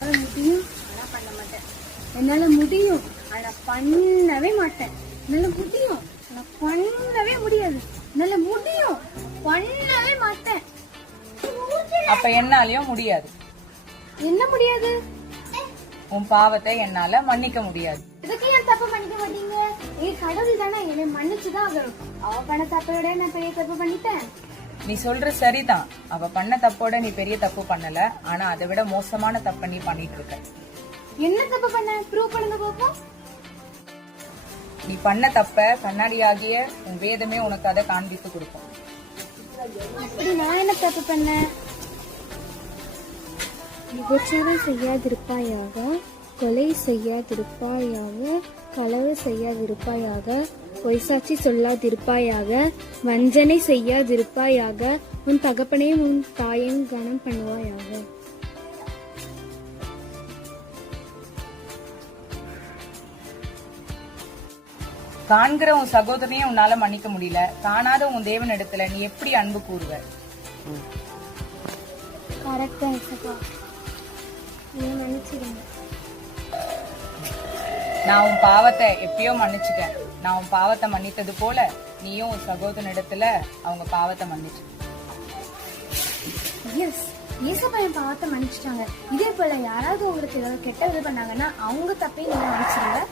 முடியும் ஆனா பண்ண மாட்டேன். என்னால முடியும் ஆனா பண்ணவே மாட்டேன். என்னால முடியும் ஆனா பண்ணவே முடியாது. என்னால முடியும் பண்ணவே மாட்டேன். அப்ப என்னாலயும் முடியாது. என்ன முடியாது? உன் பாவத்தை என்னால மன்னிக்க முடியாது. இதுக்கு ஏன் தப்பு பண்ணிக்க மாட்டீங்க? கடவுள் தானே என்னை மன்னிச்சுதான் ஆகணும். அவ பண்ண தப்போட நான் பெரிய தப்பு பண்ணிட்டேன். நீ சொல்ற சரிதான். அவ பண்ண தப்போட நீ பெரிய தப்பு பண்ணல. ஆனா அதை விட மோசமான தப்ப நீ பண்ணிட்டு இருக்க. என்ன தப்பு பண்ண? ப்ரூவ் பண்ணுங்க பாப்போம். நீ பண்ண தப்ப கண்ணாடியாகிய உன் வேதமே உனக்கு அதை காண்பித்து கொடுக்கும். அப்படி நான் என்ன தப்பு பண்ணேன்? விபச்சாரம் செய்யாதிருப்பாயாக, கொலை செய்யாதிருப்பாயாக, களவு செய்யாதிருப்பாயாக, பொய்சாட்சி சொல்லாதிருப்பாயாக, வஞ்சனை செய்யாதிருப்பாயாக, உன் தகப்பனையும் உன் தாயையும் கனம் பண்ணுவாயாக. காண்கிற உன் சகோதரனையும் உன்னால மன்னிக்க முடியல. காணாத உன் தேவன் இடத்துல நீ எப்படி அன்பு கூறுவ? கரெக்டா இசப்பா, நீ மன்னிச்சிடுங்க. நான் உன் பாவத்தை எப்பயோ மன்னிச்சுட்டேன். நான் உன் பாவத்தை மன்னித்தது போல நீயும் உன் சகோதரன் இடத்துல அவங்க பாவத்தை மன்னிச்சு. எஸ், ஏசப்பா என் பாவத்தை மன்னிச்சிட்டாங்க. இதே போல யாராவது உங்களுக்கு ஏதாவது கெட்ட இது பண்ணாங்கன்னா அவங்க தப்பையும் நீங்க மன்னிச்சிடுங்க.